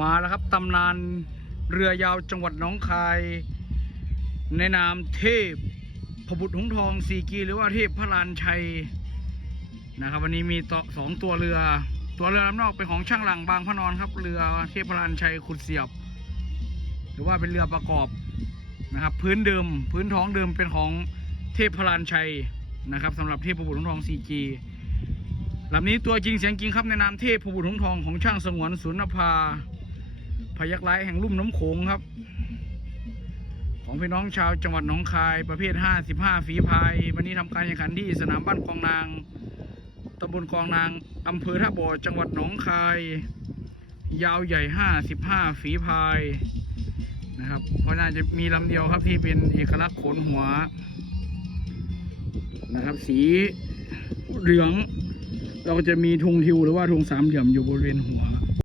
มาแล้วครับตำนานเรือยาวจังหวัดหนองคาย ในนามเทพพบุตรหงทองสีกีหรือว่าเทพพระลานชัยนะครับ วันนี้มีต่อสองตัวเรือ ตัวเรือลำนอกเป็นของช่างหลังบางพระนอนครับ เรือเทพพระลานชัยขุดเสียบ หรือว่าเป็นเรือประกอบนะครับ พื้นเดิมพื้นท้องเดิมเป็นของเทพพระลานชัยนะครับสำหรับเทพพบุตรหงทองสีกี ลำนี้ตัวจริงเสียงจริงครับในนามเทพพบุตรหงทองของช่างสงวนสุนภาพยักไร้แห่งลุ่มน้ำโขงครับ ของพี่น้องชาวจังหวัดหนองคายประเภท 55 ฝีพายวันนี้ทำการแข่งขันที่สนามบ้านกองนางตำบลกองนางอำเภอท่าบ่อจังหวัดหนองคาย ยาวใหญ่ 55 ฝีพายนะครับเพราะน่าจะมีลำเดียวครับที่เป็นเอกลักษณ์ขนหัวนะครับ สีเหลือง เราก็จะมีธงทิวหรือว่าธงสามเหลี่ยมอยู่บริเวณหัว